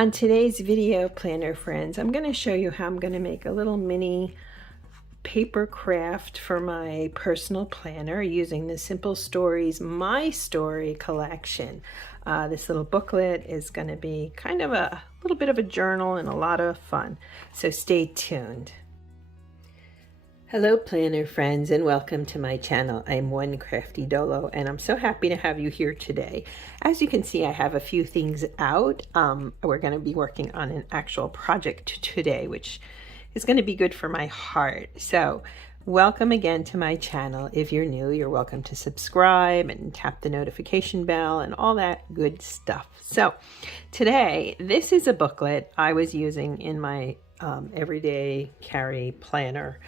On today's video, planner friends, I'm going to show you how I'm going to make a little mini paper craft for my personal planner using the Simple Stories My Story collection. This little booklet is going to be kind of a little bit of a journal and a lot of fun, so stay tuned. Hello planner friends and welcome to my channel. I'm One Crafty Dolo and I'm so happy to have you here today. As you can see, I have a few things out. We're going to be working on an actual project today, which is going to be good for my heart. So welcome again to my channel. If you're new, you're welcome to subscribe and tap the notification bell and all that good stuff. So today, this is a booklet I was using in my everyday carry planner.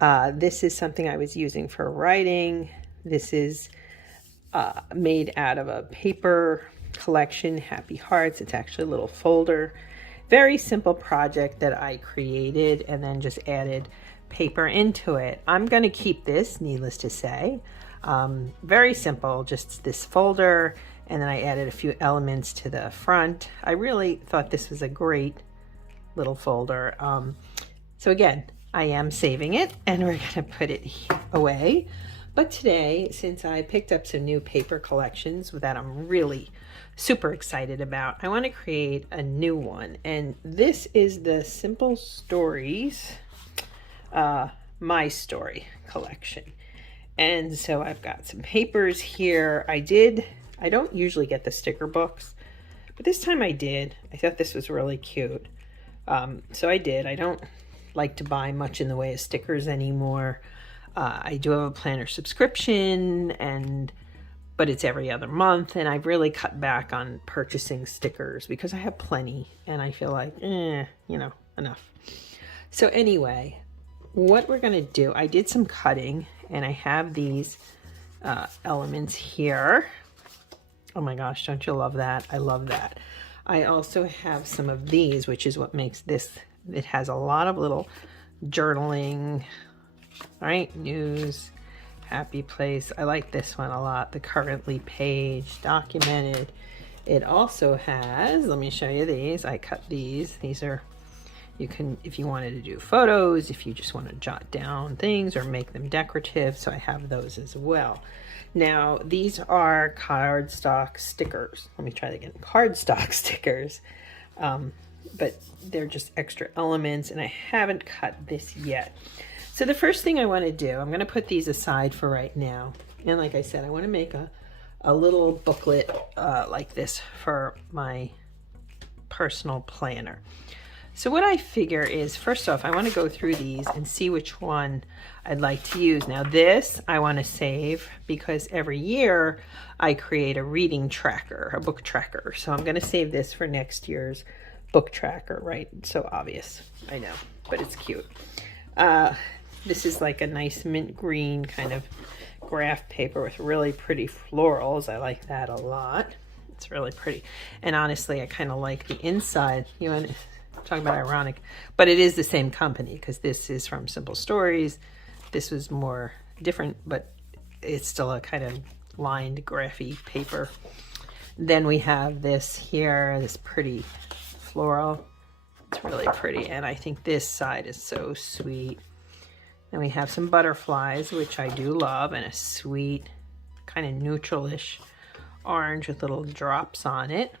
This is something I was using for writing. This is made out of a paper collection, Happy Hearts. It's actually a little folder. Very simple project that I created and then just added paper into it. I'm going to keep this, needless to say. Very simple, just this folder, and then I added a few elements to the front. I really thought this was a great little folder. So again, I am saving it and we're going to put it away. But today, since I picked up some new paper collections that I'm really super excited about, I want to create a new one. And this is the Simple Stories My Story collection. And so I've got some papers here. I don't usually get the sticker books, but this time I did. I thought this was really cute. So I did. I don't like to buy much in the way of stickers anymore. I do have a planner subscription, but it's every other month, and I've really cut back on purchasing stickers because I have plenty and I feel like, enough. So anyway, what we're gonna do, I did some cutting and I have these elements here. Oh my gosh, don't you love that? I love that. I also have some of these, which is what makes this. It has a lot of little journaling, right? News, happy place. I like this one a lot. The currently page, documented. It also has, let me show you these. I cut these. These are, you can, if you wanted to do photos, if you just want to jot down things or make them decorative. So I have those as well. Now, these are cardstock stickers. Let me try that again. Cardstock stickers. But they're just extra elements, and I haven't cut this yet. So the first thing I want to do, I'm going to put these aside for right now. And like I said, I want to make a little booklet like this for my personal planner. So what I figure is, first off, I want to go through these and see which one I'd like to use. Now this I want to save because every year I create a reading tracker, a book tracker. So I'm going to save this for next year's book tracker, right? So obvious, I know, but it's cute. This is like a nice mint green kind of graph paper with really pretty florals. I like that a lot. It's really pretty. And honestly, I kind of like the inside. You want to talk about ironic, but it is the same company because this is from Simple Stories. This was more different, but it's still a kind of lined graphy paper. Then we have this here, this pretty floral. It's really pretty, and I think this side is so sweet. And we have some butterflies, which I do love, and a sweet kind of neutralish orange with little drops on it.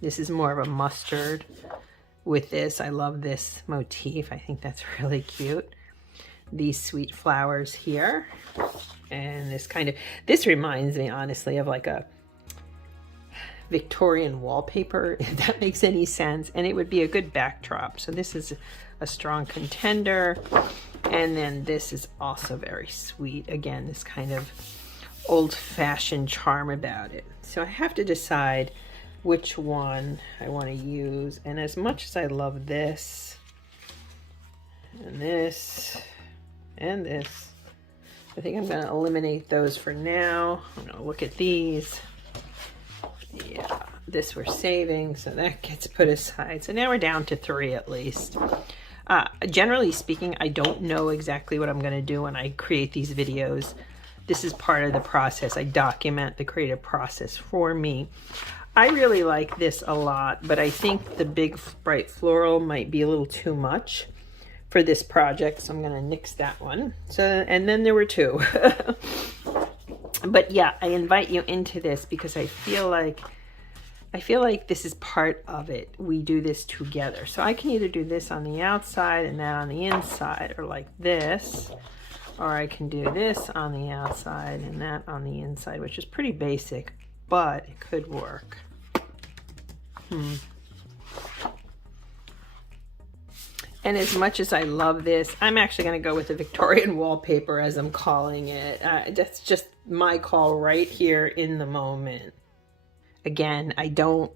This is more of a mustard with this. I love this motif. I think that's really cute. These sweet flowers here, and this reminds me honestly of like a Victorian wallpaper, if that makes any sense, and it would be a good backdrop. So this is a strong contender, and then this is also very sweet. Again, this kind of old-fashioned charm about it. So I have to decide which one I want to use, and as much as I love this and this and this, I think I'm going to eliminate those for now. I'm going to look at these. Yeah, this we're saving, so that gets put aside. So now we're down to 3 at least. Generally speaking, I don't know exactly what I'm going to do when I create these videos. This is part of the process. I document the creative process for me. I really like this a lot, but I think the big bright floral might be a little too much for this project, so I'm gonna nix that one. So, and then there were two. But yeah, I invite you into this because I feel like this is part of it. We do this together. So I can either do this on the outside and that on the inside, or like this, or I can do this on the outside and that on the inside, which is pretty basic, but it could work. And as much as I love this, I'm actually going to go with the Victorian wallpaper, as I'm calling it. That's just my call right here in the moment. Again, I don't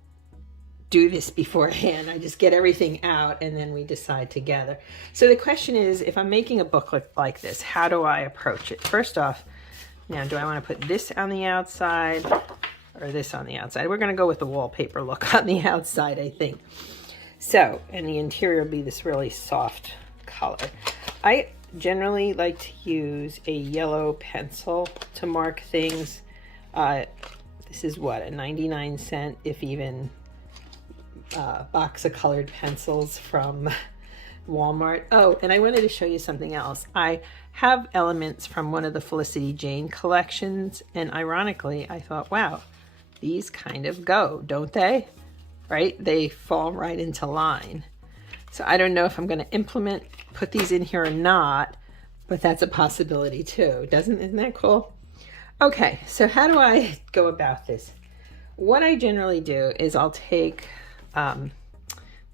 do this beforehand. I just get everything out and then we decide together. So the question is, if I'm making a booklet like this, how do I approach it? First off, now do I want to put this on the outside or this on the outside? We're going to go with the wallpaper look on the outside, I think. So, and the interior will be this really soft color. I generally like to use a yellow pencil to mark things. This is what, a 99-cent, if even, box of colored pencils from Walmart. Oh, and I wanted to show you something else. I have elements from one of the Felicity Jane collections, and ironically, I thought, wow, these kind of go, don't they? Right? They fall right into line. So I don't know if I'm going to put these in here or not, but that's a possibility too. Isn't that cool? Okay, so how do I go about this? What I generally do is I'll take,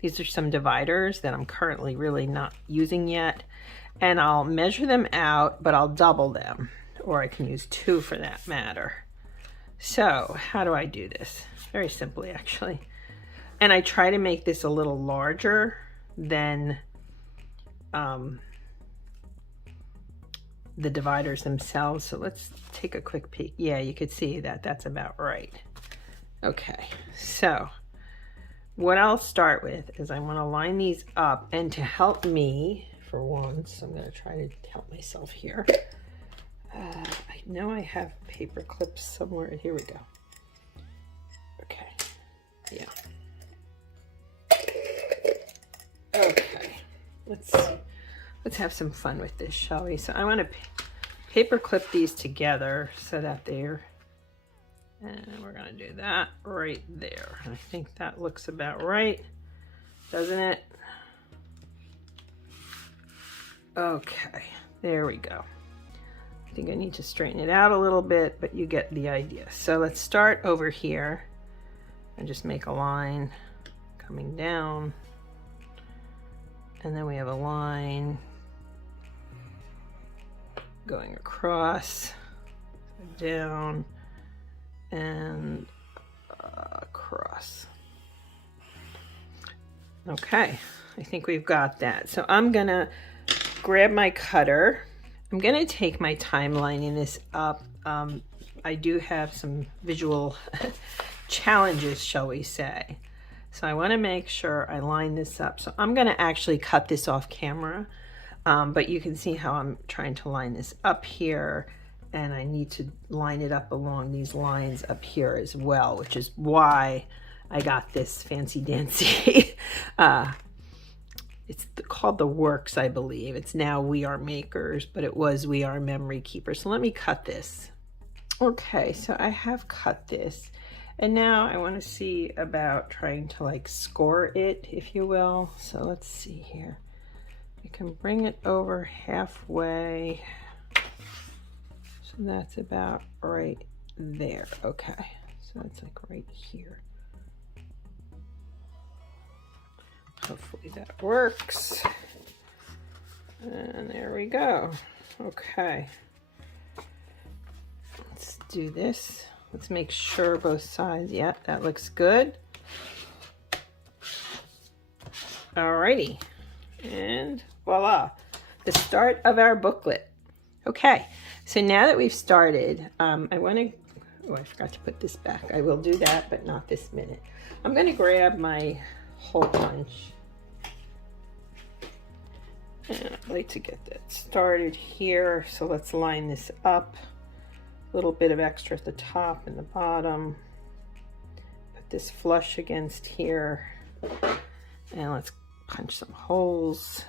these are some dividers that I'm currently really not using yet, and I'll measure them out, but I'll double them, or I can use 2 for that matter. So how do I do this? Very simply, actually. And I try to make this a little larger than the dividers themselves. So let's take a quick peek. Yeah, you could see that that's about right. Okay, so what I'll start with is I want to line these up, and to help me for once, I'm going to try to help myself here. I know I have paper clips somewhere. Here we go. Okay, yeah. Okay, let's have some fun with this, shall we? So I want to paper clip these together so that they're, and we're going to do that right there. I think that looks about right, doesn't it? Okay, there we go. I think I need to straighten it out a little bit, but you get the idea. So let's start over here and just make a line coming down. And then we have a line going across, down, and across. Okay, I think we've got that. So I'm gonna grab my cutter. I'm gonna take my time lining this up. I do have some visual challenges, shall we say. So I want to make sure I line this up. So I'm going to actually cut this off camera, but you can see how I'm trying to line this up here, and I need to line it up along these lines up here as well, which is why I got this fancy dancy. It's called the Works, I believe. It's now We Are Makers, but it was We Are Memory Keepers. So let me cut this. Okay, so I have cut this. And now I want to see about trying to like score it, if you will. So let's see here. We can bring it over halfway. So that's about right there. Okay. So it's like right here. Hopefully that works. And there we go. Okay. Let's do this. Let's make sure both sides, yeah, that looks good. Alrighty, and voila, the start of our booklet. Okay, so now that we've started, I want to, oh, I forgot to put this back. I will do that, but not this minute. I'm going to grab my hole punch. And I'd like to get that started here, so let's line this up. A little bit of extra at the top and the bottom. Put this flush against here. And let's punch some holes.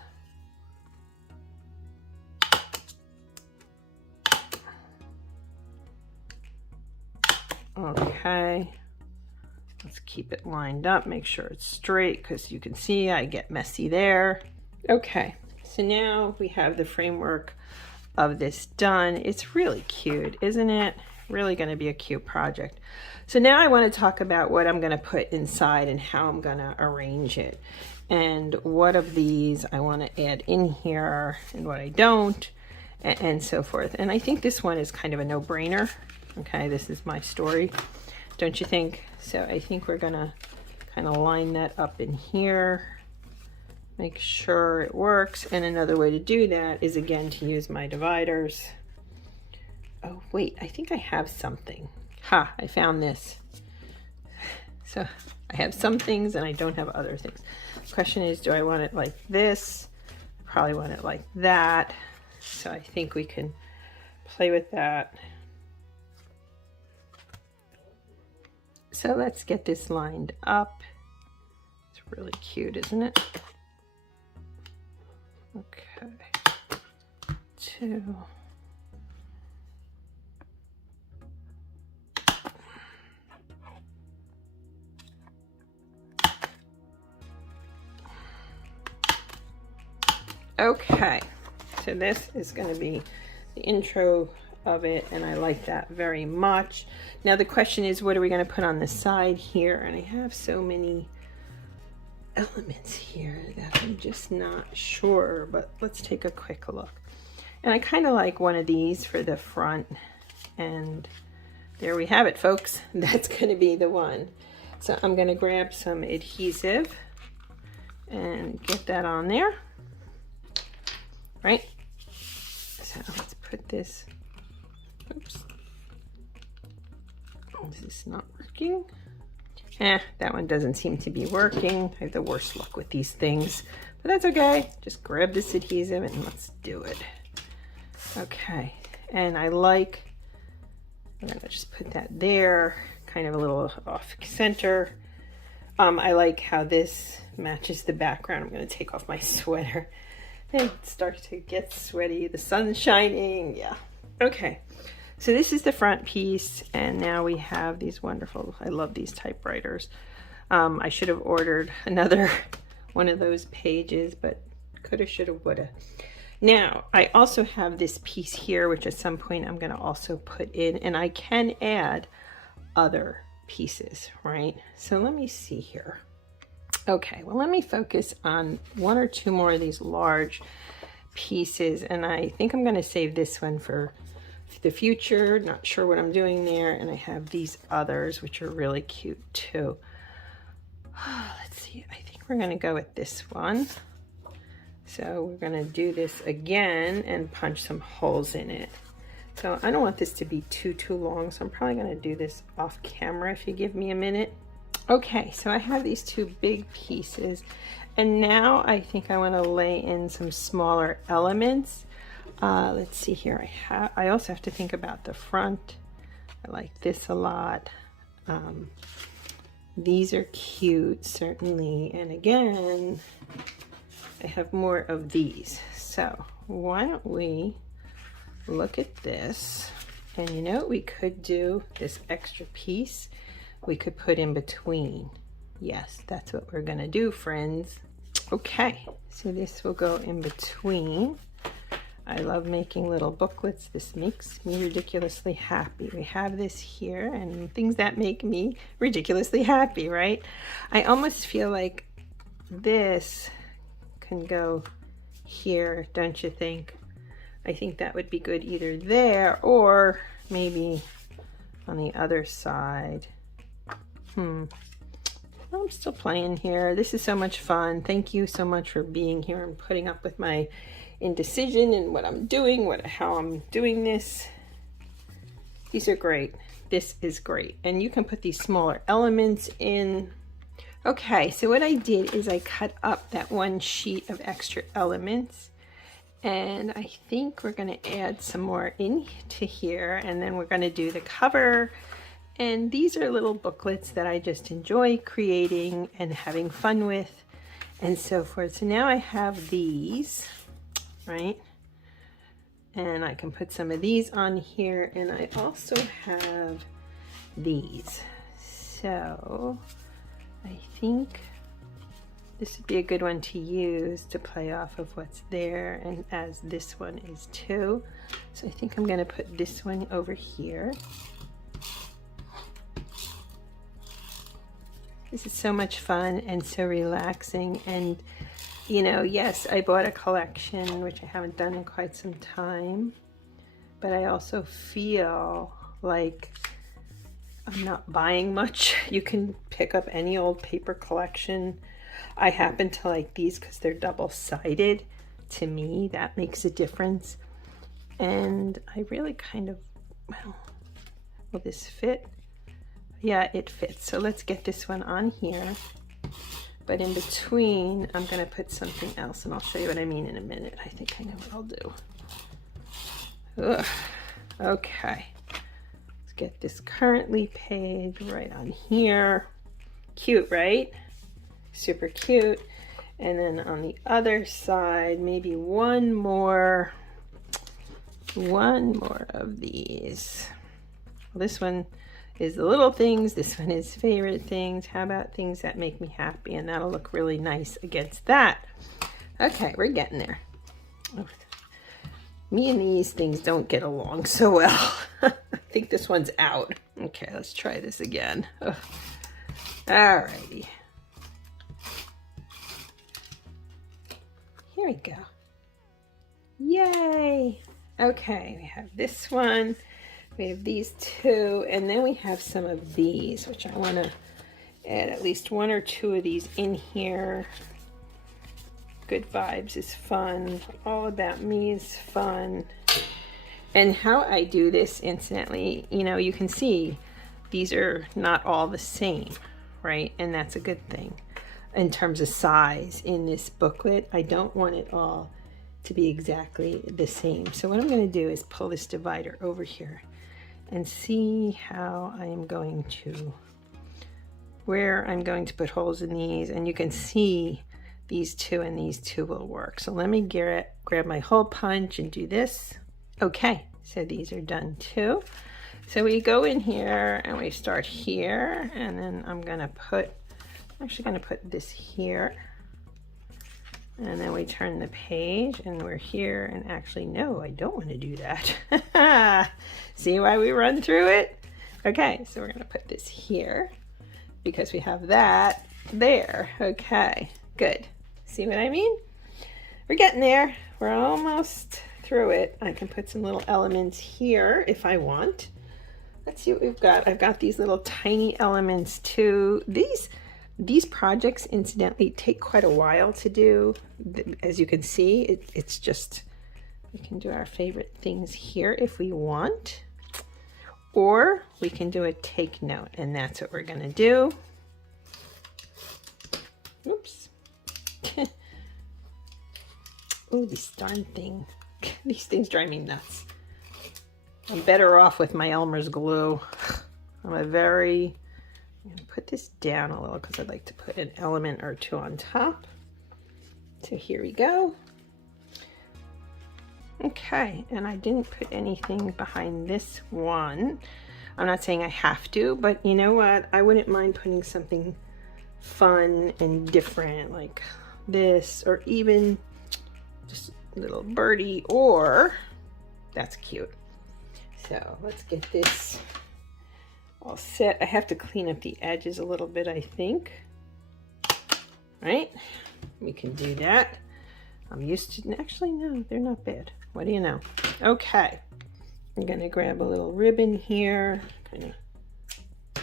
Okay, let's keep it lined up, make sure it's straight, because you can see I get messy there. Okay, so now we have the framework of this done. It's really cute, isn't it? Really going to be a cute project. So now I want to talk about what I'm going to put inside and how I'm going to arrange it, and what of these I want to add in here and what I don't, and so forth. And I think this one is kind of a no-brainer. Okay, this is my story, don't you think? So I think we're gonna kind of line that up in here, make sure it works. And another way to do that is, again, to use my dividers. Oh wait, I think I have something. Ha, I found this. So I have some things and I don't have other things. The question is, do I want it like this? I probably want it like that. So I think we can play with that. So let's get this lined up. It's really cute, isn't it? Okay. 2. Okay, so this is going to be the intro of it, and I like that very much. Now the question is, what are we going to put on the side here? And I have so many elements here that I'm just not sure, but let's take a quick look. And I kind of like one of these for the front, and there we have it, folks. That's going to be the one. So I'm going to grab some adhesive and get that on there, right? So let's put this. Oops. Is this not working? That one doesn't seem to be working. I have the worst luck with these things, but that's okay. Just grab this adhesive and let's do it. Okay, and I'm gonna just put that there, kind of a little off center. I like how this matches the background. I'm gonna take off my sweater. It starts to get sweaty. The sun's shining. Yeah. Okay. So this is the front piece, and now we have these wonderful, I love these typewriters. I should have ordered another one of those pages, but coulda, shoulda, woulda. Now, I also have this piece here, which at some point I'm gonna also put in, and I can add other pieces, right? So let me see here. Okay, well, let me focus on 1 or 2 more of these large pieces, and I think I'm gonna save this one for the future. Not sure what I'm doing there. And I have these others, which are really cute too. Let's see, I think we're gonna go with this one. So we're gonna do this again and punch some holes in it. So I don't want this to be too long, so I'm probably gonna do this off camera if you give me a minute. Okay, so I have these 2 big pieces, and now I think I want to lay in some smaller elements. Let's see here. I also have to think about the front. I like this a lot. These are cute, certainly. And again, I have more of these. So why don't we look at this? And you know what we could do? This extra piece we could put in between. Yes, that's what we're gonna do, friends. Okay, so this will go in between. I love making little booklets. This makes me ridiculously happy. We have this here, and things that make me ridiculously happy, right? I almost feel like this can go here, don't you think? I think that would be good either there or maybe on the other side. I'm still playing here. This is so much fun. Thank you so much for being here and putting up with my indecision and what I'm doing, how I'm doing this. These are great. This is great. And you can put these smaller elements in. Okay, so what I did is I cut up that 1 sheet of extra elements, and I think we're going to add some more into here, and then we're going to do the cover And these are little booklets that I just enjoy creating and having fun with and so forth. So now I have these, right? And I can put some of these on here, and I also have these. So I think this would be a good one to use to play off of what's there, and as this one is too. So I think I'm going to put this one over here. This is so much fun and so relaxing. And you know, yes, I bought a collection, which I haven't done in quite some time, but I also feel like I'm not buying much. You can pick up any old paper collection. I happen to like these because they're double-sided. To me, that makes a difference. And I really kind of, well, will this fit? Yeah, it fits. So let's get this one on here. But in between, I'm going to put something else, and I'll show you what I mean in a minute. I think I know what I'll do. Ugh. Okay. Let's get this currently page right on here. Cute, right? Super cute. And then on the other side, maybe one more of these. Well, this one is the little things. This one is favorite things. How about things that make me happy? And that'll look really nice against that. Okay, we're getting there. Oh, me and these things don't get along so well. I think this one's out. Okay, let's try this again. Ugh. Alrighty. Here we go. Yay! Okay, we have this one. We have these two, and then we have some of these, which I want to add at least one or two of these in here. Good vibes is fun. All About Me is fun. And how I do this, incidentally, you know, you can see these are not all the same, right? And that's a good thing. In terms of size in this booklet, I don't want it all to be exactly the same. So what I'm going to do is pull this divider over here and see how I'm going to, where I'm going to put holes in these, and you can see these two and these two will work. So let me grab my hole punch and do this. Okay, so these are done too. So we go in here and we start here, and then I'm actually gonna put this here. And then we turn the page and we're here, and actually, no, I don't want to do that. See why we run through it? Okay, so we're going to put this here because we have that there. Okay, good. See what I mean? We're getting there. We're almost through it. I can put some little elements here if I want. Let's see what we've got. I've got these little tiny elements too. These projects, incidentally, take quite a while to do. As you can see, it's just, we can do our favorite things here if we want, or we can do a take note, and that's what we're going to do. Oops. Oh, this darn thing. These things drive me nuts. I'm better off with my Elmer's glue. I'm going to put this down a little because I'd like to put an element or two on top. So here we go. Okay, and I didn't put anything behind this one. I'm not saying I have to, but you know what? I wouldn't mind putting something fun and different like this, or even just a little birdie, or that's cute. So let's get this all set. I have to clean up the edges a little bit, I think. Right? We can do that. I'm used to, actually, no, they're not bad. What do you know? Okay. I'm going to grab a little ribbon here. Kind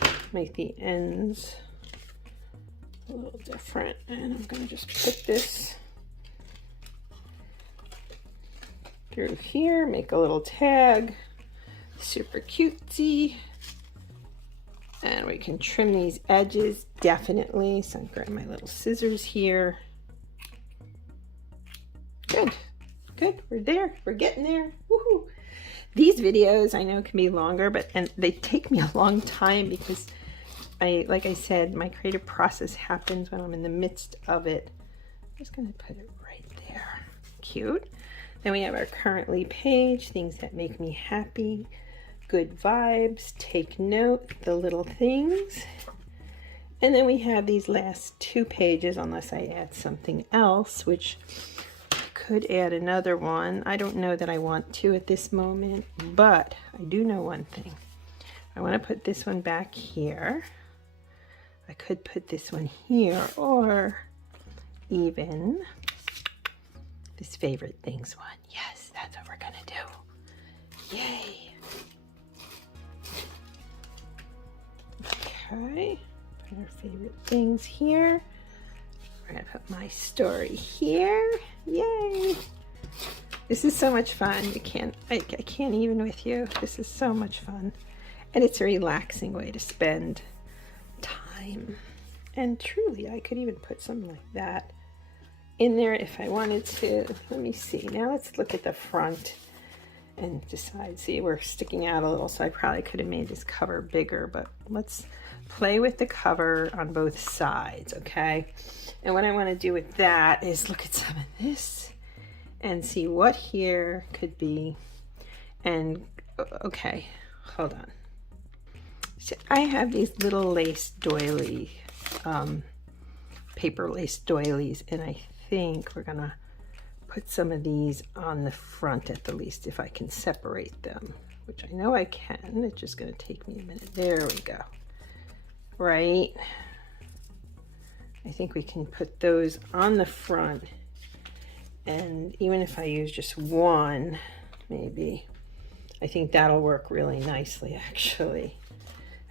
of make the ends a little different. And I'm going to just put this through here, make a little tag. Super cutesy. And we can trim these edges, definitely. So I'm grabbing my little scissors here. Good, good, we're there, we're getting there, woohoo. These videos I know can be longer, and they take me a long time because like I said, my creative process happens when I'm in the midst of it. I'm just gonna put it right there. Cute. Then we have our currently page, things that make me happy, good vibes, take note, the little things. And then we have these last 2 pages, unless I add something else, which I could add another one. I don't know that I want to at this moment, but I do know one thing. I want to put this one back here. I could put this one here, or even this favorite things one. Yes, that's what we're gonna do. Yay. Okay, put our favorite things here. We're gonna put my story here. Yay. This is so much fun. I can't even with you. This is so much fun. And it's a relaxing way to spend time. And truly, I could even put something like that in there if I wanted to. Let me see. Now let's look at the front and decide. See, we're sticking out a little, so I probably could have made this cover bigger, but let's play with the cover on both sides, okay? And what I want to do with that is look at some of this and see what here could be. And okay, hold on. So I have these little lace doily, paper lace doilies, and I think we're gonna put some of these on the front at the least, if I can separate them, which I know I can. It's just gonna take me a minute. There we go. Right? I think we can put those on the front, and even if I use just one, maybe, I think that'll work really nicely actually.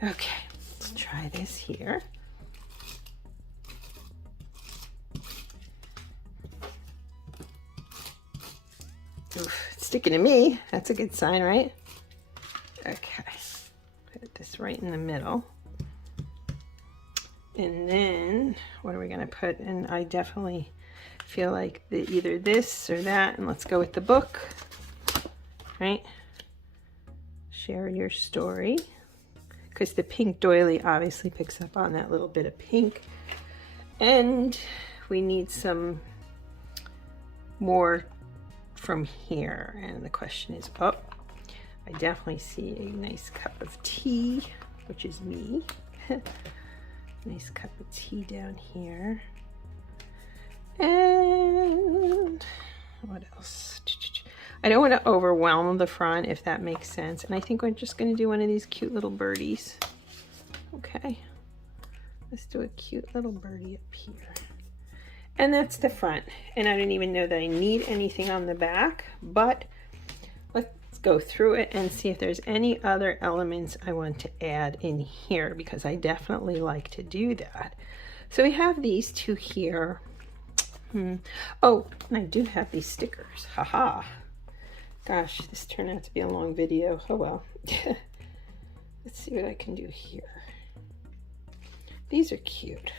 Okay, let's try this here. Oof, it's sticking to me. That's a good sign, right? Okay, put this right in the middle. And then what are we gonna put? And I definitely feel like either this or that, and let's go with the book, right? Share your story, because the pink doily obviously picks up on that little bit of pink. And we need some more from here, and the question is, oh, I definitely see a nice cup of tea, which is me. Nice cup of tea down here. And what else? I don't want to overwhelm the front, if that makes sense, and I think we're just going to do one of these cute little birdies. Okay, let's do a cute little birdie up here. And that's the front. And I don't even know that I need anything on the back, but let's go through it and see if there's any other elements I want to add in here, because I definitely like to do that. So we have these 2 here. Oh, and I do have these stickers. Haha. Gosh, this turned out to be a long video. Oh well. Let's see what I can do here. These are cute.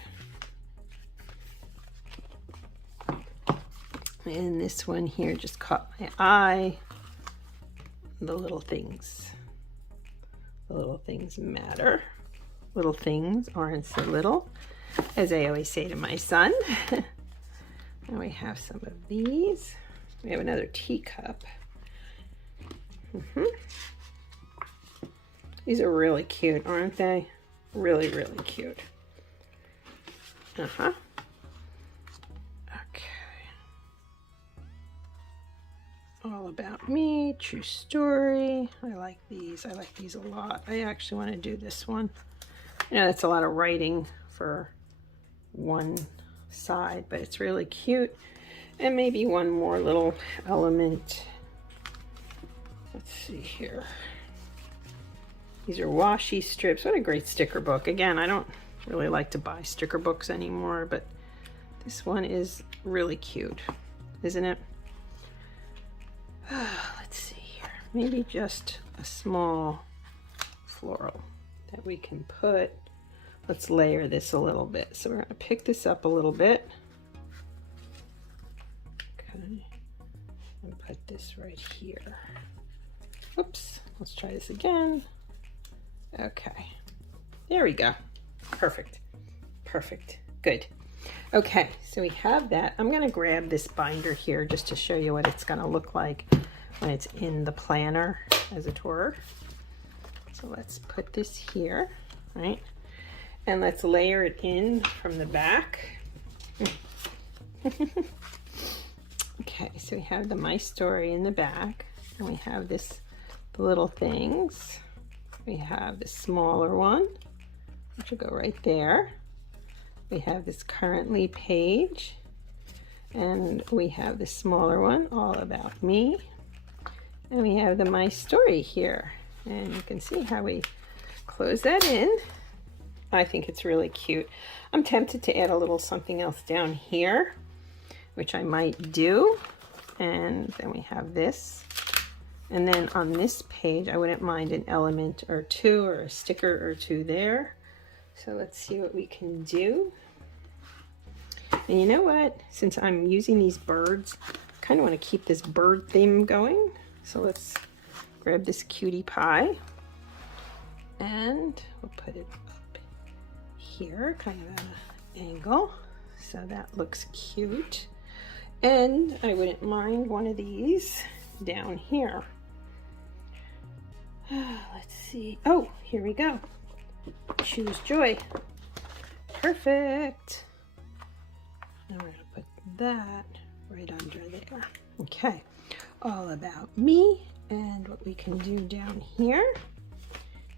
And this one here just caught my eye. The little things. The little things matter. Little things aren't so little, as I always say to my son. And we have some of these. We have another teacup. These are really cute, aren't they? Really, really cute. Okay. All about me, true story. I like these. I like these a lot. I actually want to do this one. I know that's a lot of writing for one side, but it's really cute. And maybe one more little element. Let's see here. These are washi strips. What a great sticker book. Again, I don't really like to buy sticker books anymore, but this one is really cute, isn't it? Let's see here. Maybe just a small floral that we can put. Let's layer this a little bit. So we're going to pick this up a little bit. Okay. And put this right here. Oops, let's try this again. Okay, there we go. Perfect, perfect, good. Okay, so we have that. I'm gonna grab this binder here just to show you what it's gonna look like when it's in the planner, as it were. So let's put this here, right? And let's layer it in from the back. Okay, so we have the My Story in the back, and we have this, the little things. We have the smaller one, which will go right there. We have this Currently page, and we have the smaller one, All About Me. And we have the My Story here. And you can see how we close that in. I think it's really cute. I'm tempted to add a little something else down here, which I might do. And then we have this. And then on this page, I wouldn't mind an element or two or a sticker or two there. So let's see what we can do. And you know what? Since I'm using these birds, I kind of want to keep this bird theme going. So let's grab this cutie pie. And we'll put it up here, kind of at an angle. So that looks cute. And I wouldn't mind one of these down here. Let's see. Oh, here we go. Choose Joy. Perfect. Now we're going to put that right under there. Okay. All About Me. And what we can do down here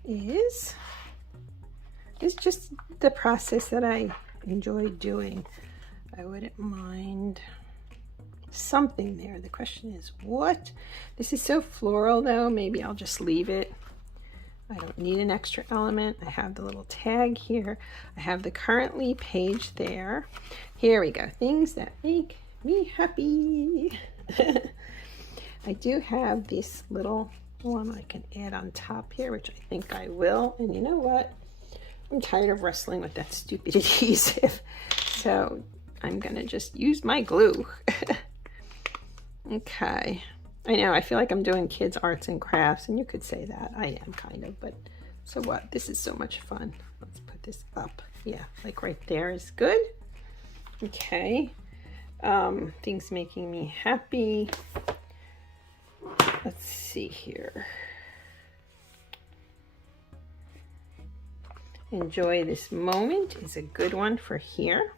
is just the process that I enjoy doing. I wouldn't mind something there. The question is what? This is so floral though, maybe I'll just leave it. I don't need an extra element. I have the little tag here. I have the Currently page there. Here we go. Things that make me happy. I do have this little one I can add on top here, which I think I will. And you know what? I'm tired of wrestling with that stupid adhesive. So I'm gonna just use my glue. Okay. I know, I feel like I'm doing kids' arts and crafts, and you could say that. I am kind of, but so what? This is so much fun. Let's put this up. Yeah, like right there is good. Okay. Things making me happy. Let's see here. Enjoy this moment is a good one for here.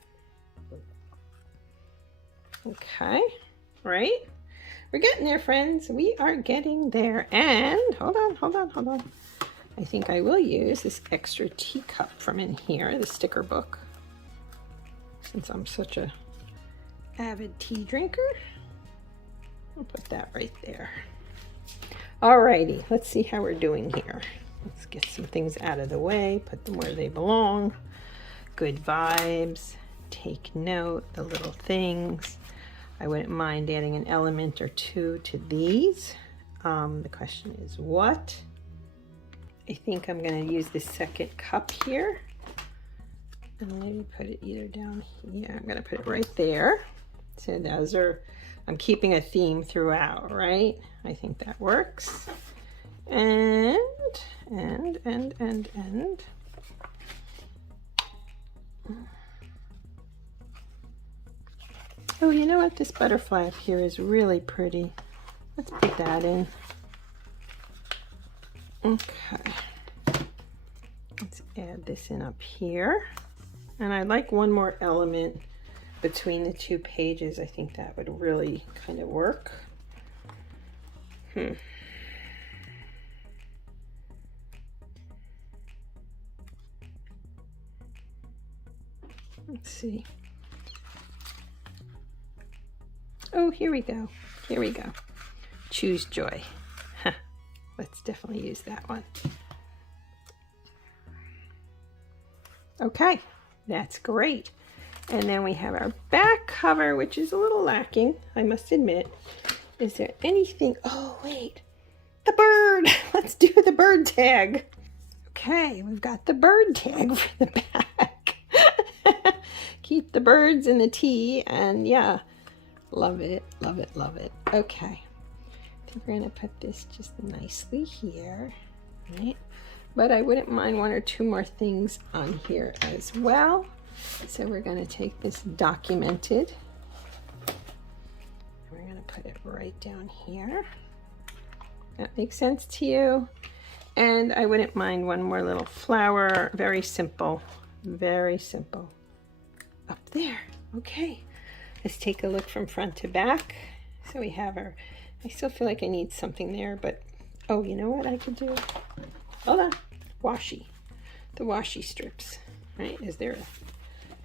Okay, right? We're getting there, friends. We are getting there. And hold on. I think I will use this extra teacup from in here, the sticker book, since I'm such a avid tea drinker. I'll put that right there. Alrighty, let's see how we're doing here. Let's get some things out of the way, put them where they belong. Good vibes, take note, the little things. I wouldn't mind adding an element or two to these. The question is what? I think I'm going to use this second cup here. And maybe put it either down here. I'm going to put it right there. So those are, I'm keeping a theme throughout, right? I think that works. And. Oh, you know what? This butterfly up here is really pretty. Let's put that in. Okay. Let's add this in up here. And I'd like one more element between the two pages. I think that would really kind of work. Let's see. Oh, here we go. Here we go. Choose Joy. Let's definitely use that one. Okay, that's great. And then we have our back cover, which is a little lacking, I must admit. Is there anything? Oh, wait. The bird. Let's do the bird tag. Okay, we've got the bird tag for the back. Keep the birds in the tea, and yeah. Love it, love it, love it. Okay. We're going to put this just nicely here, right? But I wouldn't mind one or two more things on here as well. So we're going to take this documented. We're going to put it right down here. That makes sense to you? And I wouldn't mind one more little flower. Very simple. Very simple. Up there. Okay. Let's take a look from front to back. So we have our, I still feel like I need something there, but, oh, you know what I could do? Hold on. Washi. The washi strips, right? Is there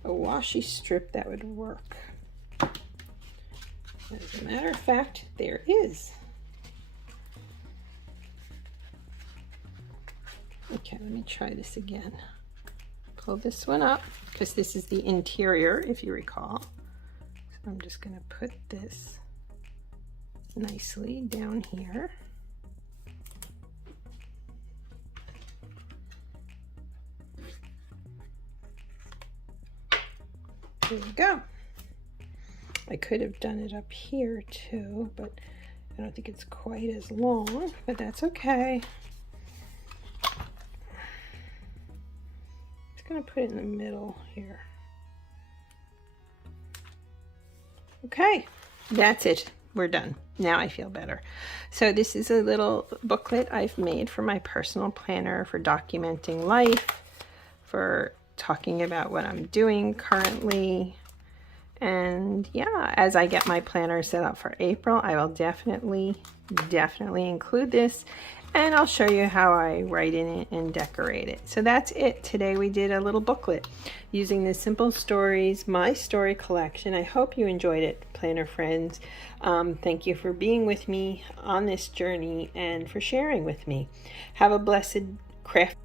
a washi strip that would work? As a matter of fact, there is. Okay, let me try this again. Pull this one up, because this is the interior, if you recall. So I'm just going to put this nicely down here. There we go. I could have done it up here too, but I don't think it's quite as long, but that's okay. Just gonna put it in the middle here. Okay, that's it. We're done. Now I feel better. So this is a little booklet I've made for my personal planner for documenting life, for talking about what I'm doing currently. And yeah, as I get my planner set up for April, I will definitely include this, and I'll show you how I write in it and decorate it. So that's it. Today we did a little booklet using the Simple Stories My Story collection. I hope you enjoyed it, planner friends. Thank you for being with me on this journey and for sharing with me. Have a blessed craft